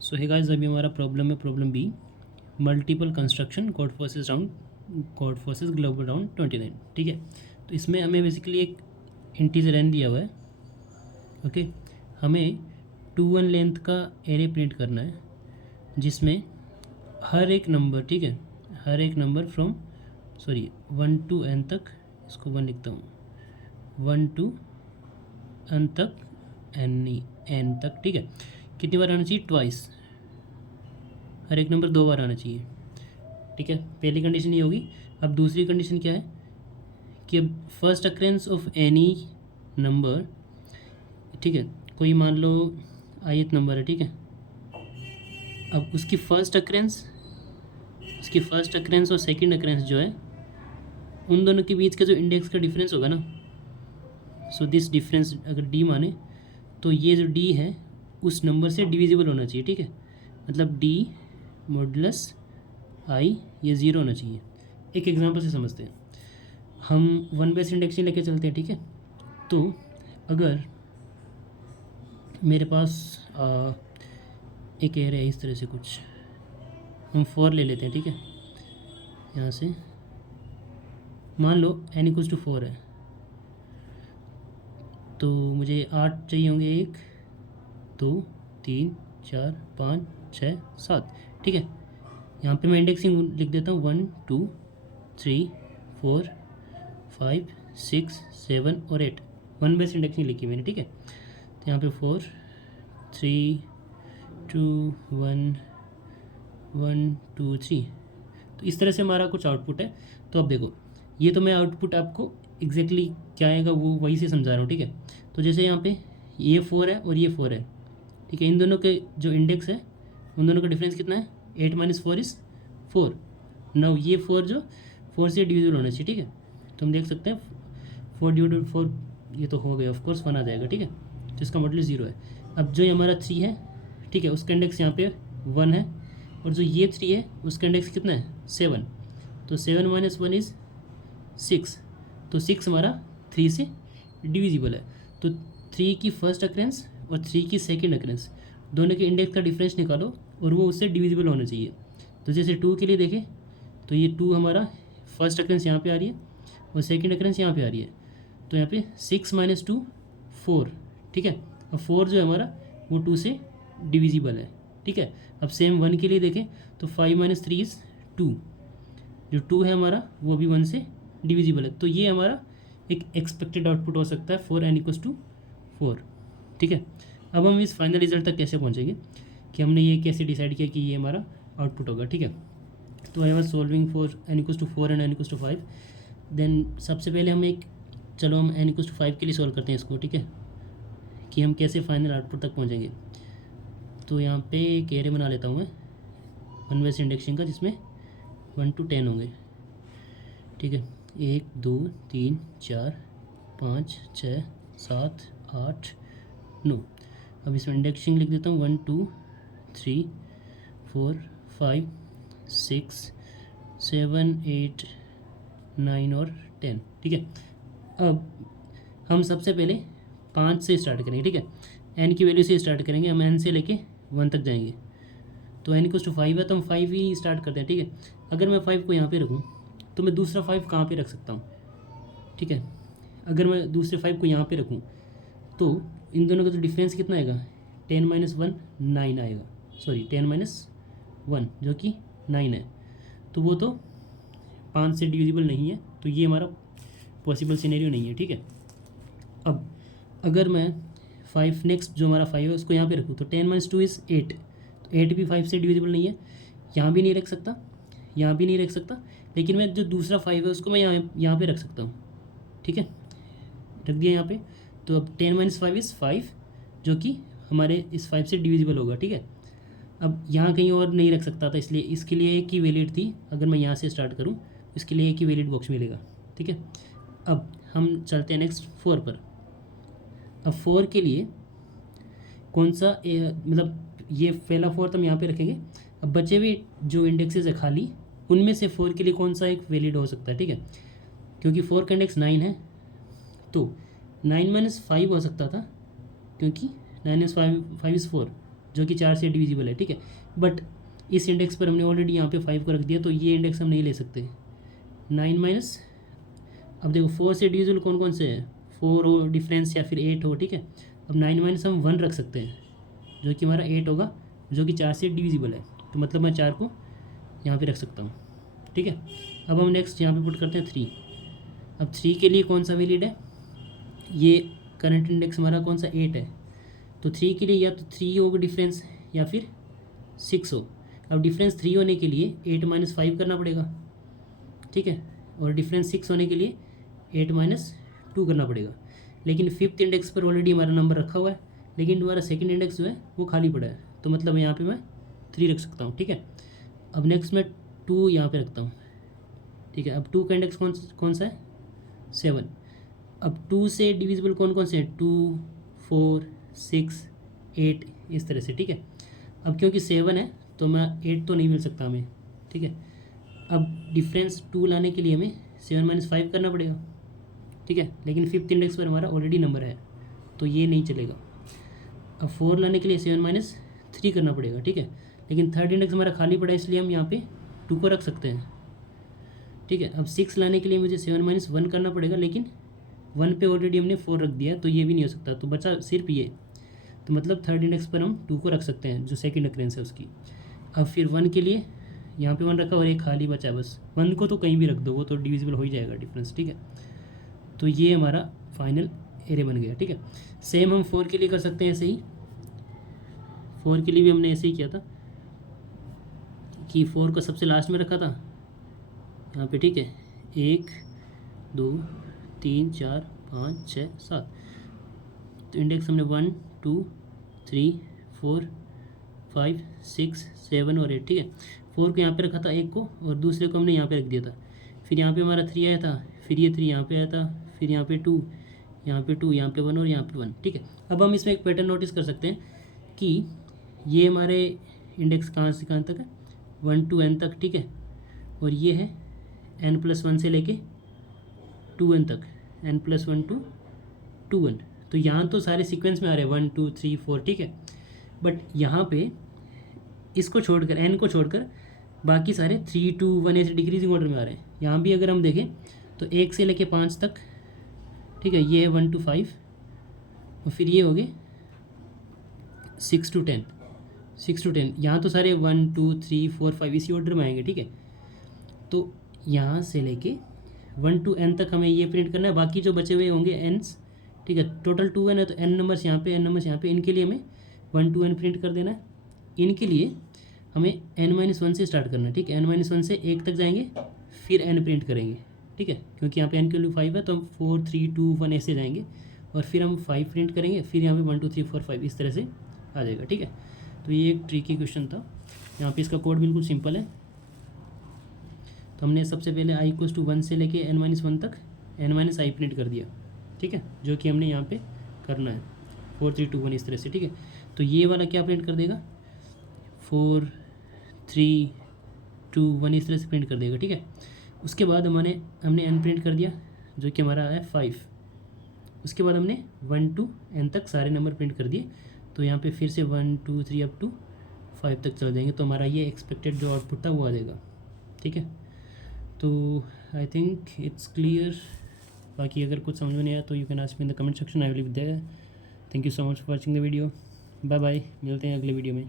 सो hey guys, अभी हमारा problem है problem B, multiple construction cord forces globe around 29। ठीक है, तो इसमें हमें बेसिकली एक इंटीजर एन दिया हुआ है। ओके, हमें 2 1 लेंथ का एरे प्रिंट करना है जिसमें हर एक नंबर, ठीक है, हर एक नंबर फ्रॉम 1 to n तक, इसको 1 लिखता हूँ, 1 to n तक, n तक। ठीक है, कितनी बार आना चाहिए? ट्वाइस, हर एक नंबर 2 बार आना चाहिए। ठीक है, पहली कंडीशन ये होगी। अब दूसरी कंडीशन क्या है कि अब first occurrence of any number, ठीक है, कोई मान लो ith नंबर है, ठीक है, अब उसकी फर्स्ट अक्रेंस और सेकंड अक्रेंस जो है, उन दोनों के बीच का जो इंडेक्स का डिफरेंस होगा ना, सो दिस डिफरेंस अगर डी माने तो ये जो डी है उस नंबर से डिविजिबल होना चाहिए। ठीक है, मतलब डी मॉडुलस आई ये 0 होना चाहिए। एक एग्जांपल से समझते हैं, हम 1 बेस इंडेक्सिंग लेके चलते हैं। ठीक है, तो अगर मेरे पास एक एरे है इस तरह से कुछ, हम 4 ले लेते हैं। ठीक है, यहाँ से मान लो n = 4 है, तो मुझे 8 चाहिए होंगे, 1 2 3 4 5 6 7। ठीक है, यहाँ पे मैं इंडेक्सिंग लिख देता हूँ 1 2 3 4 5 6 7 और 8। 1 बेस इंडेक्सिंग लिखी मैंने। ठीक है, तो यहाँ पे 4 3 2 1 1 2 3, तो इस तरह से हमारा कुछ आउटपुट है। तो अब देखो, ये तो मैं आउटपुट आपको एग्जैक्टली क्या आएगा वो वही से समझा रहा हूँ। ठीक है, तो जैसे यहाँ पे ये 4 है और ये 4 है, ठीक है, इन दोनों के जो इंडेक्स है उन दोनों का डिफरेंस कितना है? 8 - 4 = 4। नाउ ये 4 जो 4 से डिविजिबल होना चाहिए। ठीक है, तो हम देख सकते हैं 4 / 4 ये तो हो गया, ऑफकोर्स 1 आ जाएगा। ठीक है, तो इसका मॉडुलस 0 है। अब जो ये हमारा 3 है, ठीक है, उसका इंडेक्स यहाँ पे 1 है, और जो ये 3 है उसका इंडेक्स कितना है? 7। तो 7 - 1 = 6, तो 6 हमारा 3 से डिविजिबल है। तो 3 की फर्स्ट अक्रेंस और 3 की सेकंड अक्रेंस दोनों के इंडेक्स का डिफरेंस निकालो और वो उससे डिविजिबल होना चाहिए। तो जैसे 2 के लिए देखें तो ये 2 हमारा फर्स्ट अक्रेंस यहाँ पे आ रही है और सेकंड अक्रेंस यहाँ पे आ रही है, तो यहाँ पे 6 - 2 4। ठीक है, अब 4 जो है हमारा वो 2 से डिविजिबल है। ठीक है, अब सेम 1 के लिए देखें तो 5 - 3 = 2, जो 2 है हमारा वो भी 1 से डिविजिबल है। तो ये हमारा एक एक्सपेक्टेड आउटपुट हो सकता है फॉर n = 4। ठीक है, अब हम इस फाइनल रिजल्ट तक कैसे पहुंचेंगे कि हमने ये कैसे डिसाइड किया कि ये हमारा आउटपुट होगा। ठीक है, तो I was solving for n = 4 and n = 5। Then सबसे पहले हम हम n = 5 के लिए सॉल्व करते हैं इसको। ठीक है, कि हम कैसे फाइनल आउटपुट तक पहुँचेंगे। तो यहाँ पे एक एरे बना लेता हूँ मैं 1 बेस इंडेक्सिंग का, जिसमें 1 to 10 होंगे। ठीक है, 1 2 3 4 5 6 7 8 9। अब इसमें इंडेक्सिंग लिख देता हूँ 1 2 3 4 5 6 7 8 9 और 10। ठीक है, अब हम सबसे पहले 5 से स्टार्ट करेंगे। ठीक है, n की वैल्यू से स्टार्ट करेंगे, हम n से लेके 1 तक जाएंगे। तो n = 5 है तो हम 5 ही स्टार्ट करते हैं। ठीक है, अगर मैं 5 को यहाँ पे रखूँ तो मैं दूसरा 5 कहाँ पे रख सकता हूँ? ठीक है, अगर मैं दूसरे 5 को यहाँ पे रखूँ तो इन दोनों का तो डिफरेंस कितना आएगा? 10 - 1 9 आएगा, 10 - 1 जो कि 9 है, तो वो तो 5 से डिविजिबल नहीं है, तो ये हमारा पॉसिबल सिनेरियो नहीं है। ठीक है, अब अगर मैं 5 नेक्स्ट जो हमारा 5 है उसको यहाँ पे रखूँ तो 10 - 2 = 8, तो 8 भी 5 से डिविजिबल नहीं है, यहाँ भी नहीं रख सकता, यहाँ भी नहीं रख सकता, लेकिन मैं जो दूसरा 5 है उसको मैं यहाँ पे रख सकता हूँ। ठीक है, रख दिया यहाँ पे, तो अब 10 - 5 = 5 जो कि हमारे इस 5 से डिविजिबल होगा। ठीक है, अब यहाँ कहीं और नहीं रख सकता था, इसलिए इसके लिए एक ही वैलिड थी। अगर मैं यहाँ से स्टार्ट करूँ इसके लिए एक ही वैलिड बॉक्स मिलेगा। ठीक है, अब हम चलते हैं नेक्स्ट 4 पर। अब 4 के लिए कौन सा मतलब ये पहला 4 तो हम यहाँ पे रखेंगे। अब बचे हुए जो इंडेक्सेस है खाली, उनमें से 4 के लिए कौन सा एक वैलिड हो सकता है? ठीक है, क्योंकि 4 का इंडेक्स 9 है, तो 9 - 5 हो सकता था, क्योंकि 9 - 5 = 4। जो कि 4 से डिविजिबल है, ठीक है। बट इस इंडेक्स पर हमने ऑलरेडी यहाँ पे 5 को रख दिया, तो ये इंडेक्स हम नहीं ले सकते। 9 माइनस, अब देखो 4 से डिविजिबल कौन कौन से है, 4 हो डिफरेंस या फिर 8 हो, ठीक है। अब 9 माइनस हम 1 रख सकते हैं, जो कि हमारा 8 होगा, जो कि 4 से डिविजिबल है, तो मतलब मैं 4 को यहाँ पे रख सकता हूँ, ठीक है। अब हम नेक्स्ट यहाँ पे पुट करते हैं 3। अब 3 के लिए कौन सा वैलिड है, ये करंट इंडेक्स हमारा कौन सा 8 है, तो 3 के लिए या तो 3 होगा डिफरेंस या फिर 6 हो। अब डिफरेंस 3 होने के लिए 8 माइनस 5 करना पड़ेगा, ठीक है, और डिफरेंस 6 होने के लिए 8 माइनस 2 करना पड़ेगा। लेकिन फिफ्थ इंडेक्स पर ऑलरेडी हमारा नंबर रखा हुआ है, लेकिन हमारा सेकंड इंडेक्स जो है वो खाली पड़ा है, तो मतलब यहाँ पे मैं 3 रख सकता हूँ, ठीक है। अब नेक्स्ट मैं 2 यहाँ पे रखता हूँ, ठीक है। अब 2 का इंडेक्स कौन सा है, 7। अब 2 से डिविजिबल कौन कौन से हैं, 2, 4, 6, 8, इस तरह से, ठीक है। अब क्योंकि 7 है तो मैं 8 तो नहीं मिल सकता हमें, ठीक है। अब डिफरेंस 2 लाने के लिए हमें 7 माइनस 5 करना पड़ेगा, ठीक है। लेकिन फिफ्थ इंडेक्स पर हमारा ऑलरेडी नंबर है, तो ये नहीं चलेगा। अब 4 लाने के लिए 7 माइनस 3 करना पड़ेगा, ठीक है। लेकिन थर्ड इंडेक्स हमारा खाली पड़ा है, इसलिए हम यहाँ पे 2 को रख सकते हैं, ठीक है। अब 6 लाने के लिए मुझे 7 माइनस 1 करना पड़ेगा, लेकिन 1 पे ऑलरेडी हमने 4 रख दिया, तो ये भी नहीं हो सकता, तो बचा सिर्फ ये। तो मतलब थर्ड इंडेक्स पर हम 2 को रख सकते हैं, जो सेकंड अक्रेंस है उसकी। अब फिर 1 के लिए यहाँ पे 1 रखा और एक खाली बचा है, बस 1 को तो कहीं भी रख दो, वो तो डिविजिबल हो ही जाएगा डिफरेंस, ठीक है। तो ये हमारा फाइनल एरे बन गया, ठीक है। सेम हम 4 के लिए कर सकते हैं ऐसे ही। 4 के लिए भी हमने ऐसे ही किया था कि 4 को सबसे लास्ट में रखा था यहाँ पे, ठीक है। 1, 2, 3, 4, 5, 6, 7, तो इंडेक्स हमने 1, 2, 3, 4, 5, 6, 7 और 8, ठीक है। 4 को यहाँ पे रखा था, 1 को, और दूसरे को हमने यहाँ पे रख दिया था। फिर यहाँ पे हमारा 3 आया था, फिर ये 3 यहाँ पे आया था, फिर यहाँ पे 2, यहाँ पे 2, यहाँ पे 1 और यहाँ पे 1, ठीक है। अब हम इसमें एक पैटर्न नोटिस कर सकते हैं कि ये हमारे इंडेक्स कहाँ से कहाँ तक है, 1 to n तक, ठीक है। और ये है n+1 से लेके 2n तक, n+1 to 2n। तो यहाँ तो सारे सीक्वेंस में आ रहे हैं 1, 2, 3, 4, ठीक है। बट यहाँ पे इसको छोड़कर, n को छोड़कर बाकी सारे 3, 2, 1 ऐसे डिक्रीजिंग ऑर्डर में आ रहे हैं। यहाँ भी अगर हम देखें तो 1 से लेके 5 तक, ठीक है, ये है 1 to 5, और फिर ये हो गए 6 to 10, 6 to 10। यहाँ तो सारे 1, 2, 3, 4, 5 इसी ऑर्डर में आएंगे, ठीक है। तो यहाँ से लेके 1 to n तक हमें ये प्रिंट करना है, बाकी जो बचे हुए होंगे एनस, ठीक है। टोटल 2n है, तो n नंबर्स यहाँ पे, n नंबर्स यहाँ पे, इनके लिए हमें 1 to n प्रिंट कर देना है। इनके लिए हमें n-1 से स्टार्ट करना है, ठीक है। n-1 से 1 तक जाएंगे, फिर n प्रिंट करेंगे, ठीक है, क्योंकि यहाँ पे n की वैल्यू 5 है, तो हम 4, 3, 2, 1 ऐसे जाएंगे, और फिर हम 5 प्रिंट करेंगे, फिर यहाँ पे 1, 2, 3, 4, 5 इस तरह से आ जाएगा, ठीक है। तो ये एक ट्रिकी क्वेश्चन था। यहाँ पे इसका कोड बिल्कुल सिंपल है। तो हमने सबसे पहले i = 1 से लेके n-1 तक n-i प्रिंट कर दिया, ठीक है, जो कि हमने यहाँ पे करना है 4, 3, 2, 1 इस तरह से, ठीक है। तो ये वाला क्या प्रिंट कर देगा, 4, 3, 2, 1 इस तरह से प्रिंट कर देगा, ठीक है। उसके बाद हमने n प्रिंट कर दिया, जो कि हमारा है 5। उसके बाद हमने 1 to n तक सारे नंबर प्रिंट कर दिए, तो यहाँ पे फिर से 1, 2, 3 अप टू 5 तक चल जाएंगे, तो हमारा ये एक्सपेक्टेड जो आउटपुट था वो आ जाएगा, ठीक है। तो आई थिंक इट्स क्लियर। बाकी अगर कुछ समझ में नहीं आया तो you can ask me in the comment section, I will be there. Thank you so much for watching the video. Bye bye, मिलते हैं अगले वीडियो में।